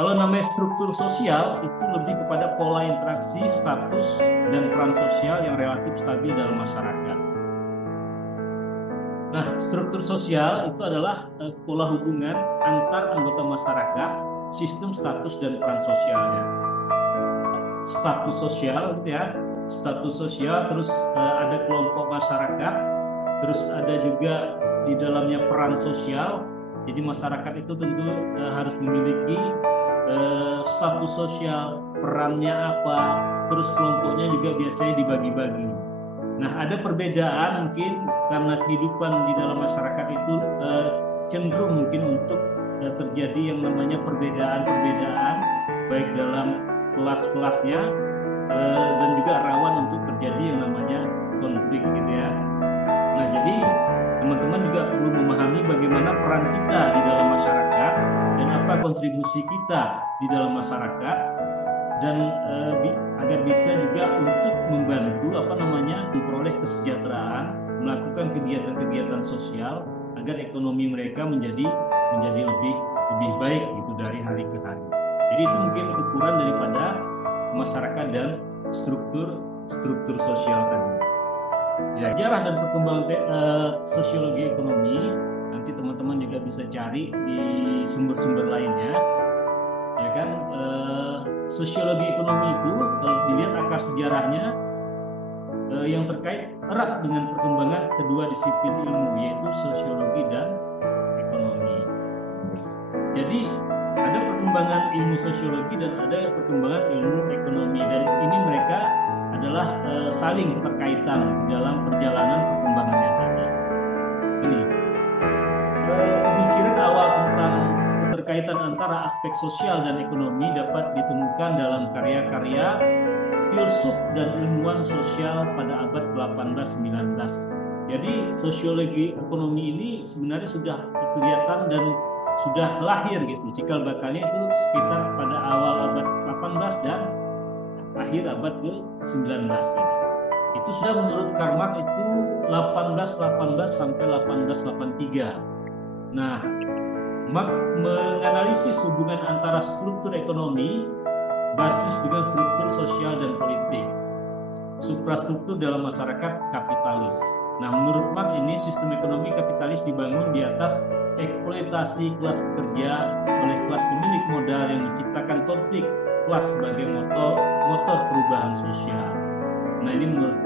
Kalau namanya struktur sosial itu lebih kepada pola interaksi, status, dan peran sosial yang relatif stabil dalam masyarakat. Nah, struktur sosial itu adalah pola hubungan antar anggota masyarakat, sistem status dan peran sosialnya. Status sosial gitu ya, status sosial, terus ada kelompok masyarakat, terus ada juga di dalamnya peran sosial. Jadi masyarakat itu tentu harus memiliki status sosial, perannya apa, terus kelompoknya juga biasanya dibagi-bagi. Nah, ada perbedaan mungkin karena kehidupan di dalam masyarakat itu cenderung mungkin untuk terjadi yang namanya perbedaan-perbedaan baik dalam kelas-kelasnya dan juga rawan untuk terjadi yang namanya konflik gitu ya. Nah, jadi teman-teman juga perlu memahami bagaimana peran kita di dalam masyarakat dan apa kontribusi kita di dalam masyarakat dan agar bisa juga untuk membantu memperoleh kesejahteraan, melakukan kegiatan-kegiatan sosial agar ekonomi mereka menjadi lebih baik gitu dari hari ke hari. Jadi itu mungkin ukuran daripada masyarakat dan struktur sosial tadi. Ya, sejarah dan perkembangan sosiologi ekonomi nanti teman-teman juga bisa cari di sumber-sumber lainnya. Ya kan, sosiologi ekonomi itu kalau dilihat akar sejarahnya yang terkait erat dengan perkembangan kedua disiplin ilmu, yaitu sosiologi dan ekonomi. Jadi ada perkembangan ilmu sosiologi dan ada perkembangan ilmu ekonomi, dan ini mereka adalah saling berkaitan dalam perjalanan perkembangannya tadi. Ini pemikiran awal tentang keterkaitan antara aspek sosial dan ekonomi dapat ditemukan dalam karya-karya filsuf dan ilmuwan sosial pada abad ke-18-19. Jadi sosiologi ekonomi ini sebenarnya sudah kelihatan dan sudah lahir gitu. Cikal bakalnya itu sekitar pada awal abad 18 dan akhir abad ke-19 gitu. Itu sudah menurut Karl Marx itu 1818 sampai 1883. Nah, Marx menganalisis hubungan antara struktur ekonomi basis dengan struktur sosial dan politik, suprastruktur dalam masyarakat kapitalis. Nah, menurut Marx ini sistem ekonomi kapitalis dibangun di atas eksploitasi kelas pekerja oleh kelas pemilik modal yang menciptakan konflik kelas sebagai motor perubahan sosial. Nah, ini menurut